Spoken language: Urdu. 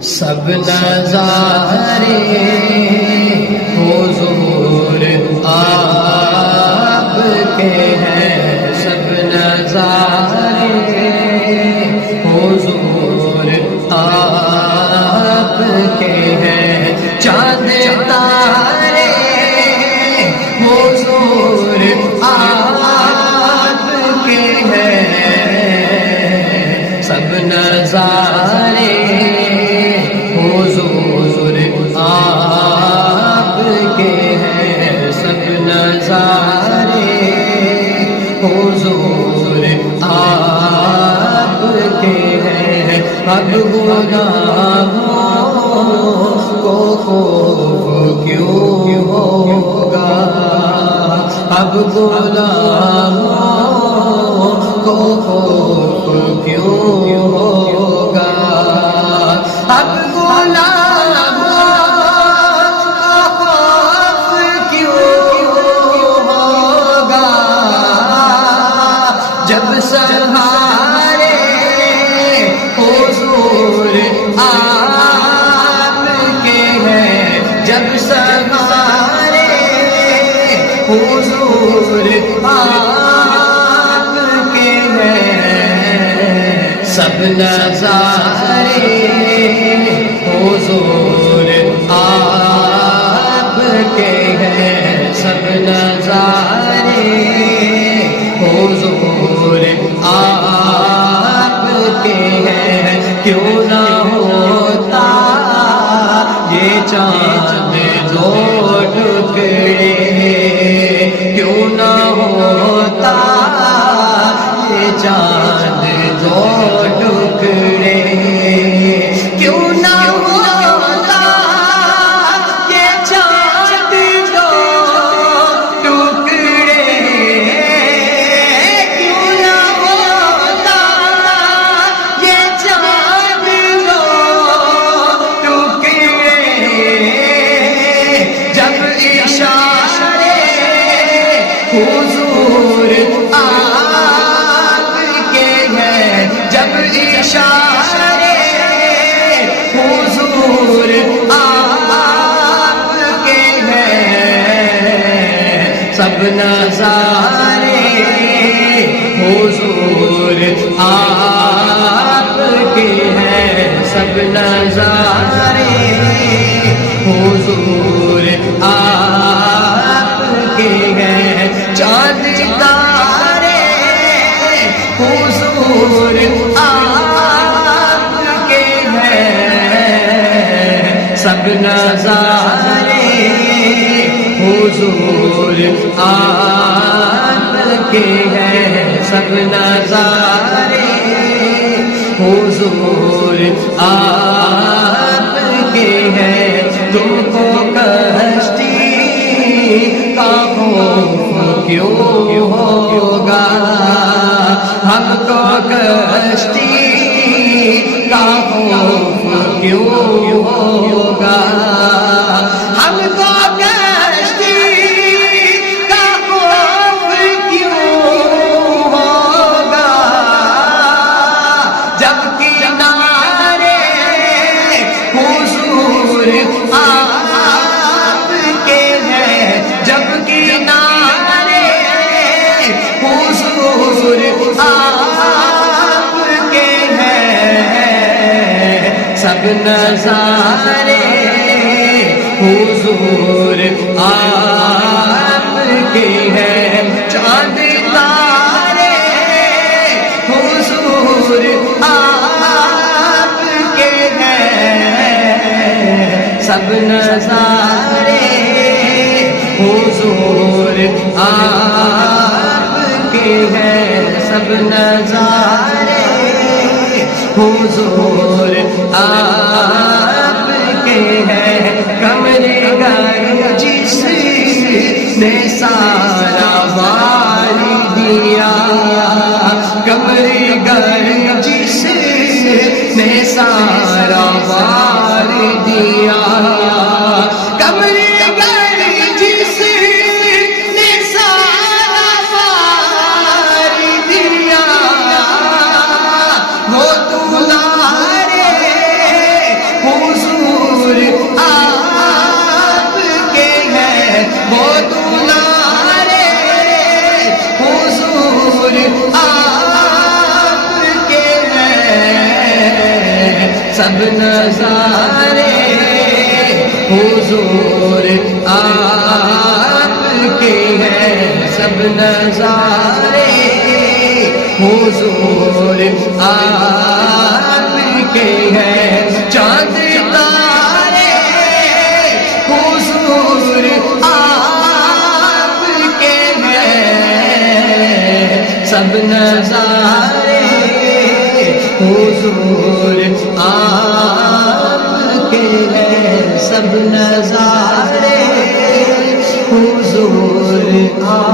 سب نظارے حضور آپ کے ہیں، سب نظارے حضور آپ کے ہیں، چاند تارے حضور آپ کے ہیں، سب نظارے حضور آپ کے ہیں، سب نظارے حضور آپ کے ہیں۔ اب گناہوں کو خوف کیوں ہوگا، اب گناہوں کو خوف کیوں ہوگا، اب گناہوں کو خوف کیوں ہوگا، جب سہارے حضور آپ کے ہیں، جب سہارے حضور آپ کے ہیں، سب نظارے حضور آپ کے ہیں، سب نظارے حضور آپ کے ہیں۔ کیوں نہ ہوتا یہ چاند دو ٹکڑے، کیوں نہ ہوتا یہ چاند دو ٹکڑے، کیوں نہ ہوتا یہ چاند دو ٹکڑے، کیوں نہ ہوتا یہ چاند دو ٹکڑے، جب اشارے حضور آپ کے ہیں، جب اشارے حضور آپ کے ہیں، سب نظارے حضور آپ کے ہیں، سب نظارے حضور آپ کے ہیں، چاند تارے حضور آپ کے ہیں، سب نظارے حضور آپ کے ہیں، سب نظارے حضور آپ کے ہیں۔ تم کو کشتی کا خوف کیوں ہوگا، ہم کو کشتی کا خوف کیوں ہوگا، ہم کو کشتی کا خوف کیوں ہوگا، جب کنارے حضور آپ کے ہیں، جب کنارے حضور آپ کے ہیں، سب نظارے حضور آپ کے ہیں، چاند تارے حضور آپ کے ہیں، سب نظارے حضور آپ کے ہیں، سب نظارے حضور آپ کے ہیں۔ کمرے گر جس نے سارا بار دیا، کمرے گر جس نے سارا بار دیا، کمرے گر جس نے سارا بار دیا، وہ تمہارے سب نظارے حضور آپ کے ہیں، سب نظارے حضور آپ کے ہیں، چاند تارے حضور آپ کے ہیں، سب نظارے حضور آپ کے ہیں، سب نظارے حضور آپ